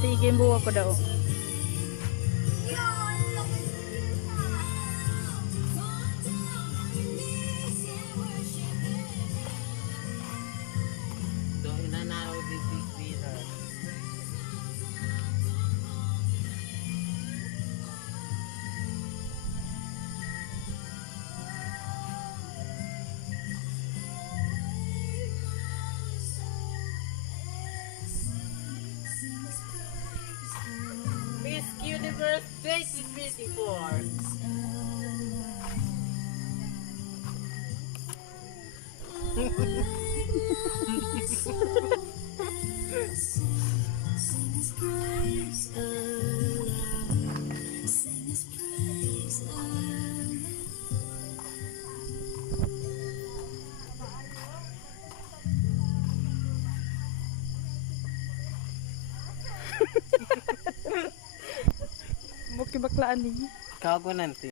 Tigim buwa ko daw. Doon na na bibigpira. Miss Universe 2024. Bukibaklaan niya. Kago nanti.